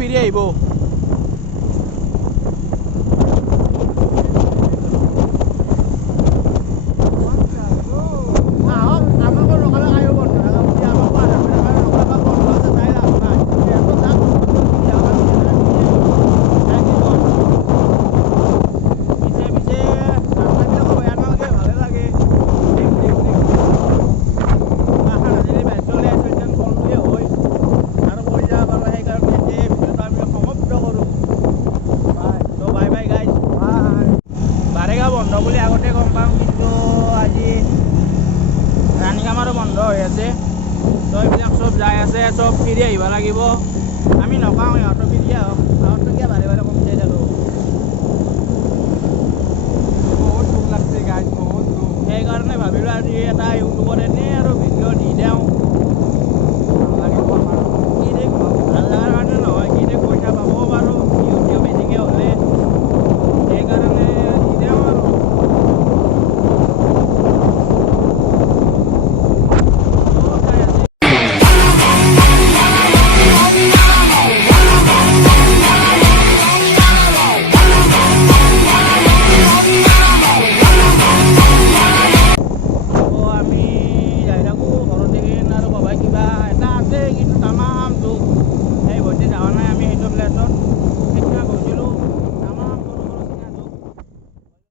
ফিৰি আহিব। বন্ধ বুলি আগতে গম পাম, কিন্তু আজি ৰাণী কামাৰো বন্ধ হৈ আছে। তো এইবিলাক চব যাই আছে, চব ফিৰি আহিব লাগিব। আমি নকওঁ ইহঁত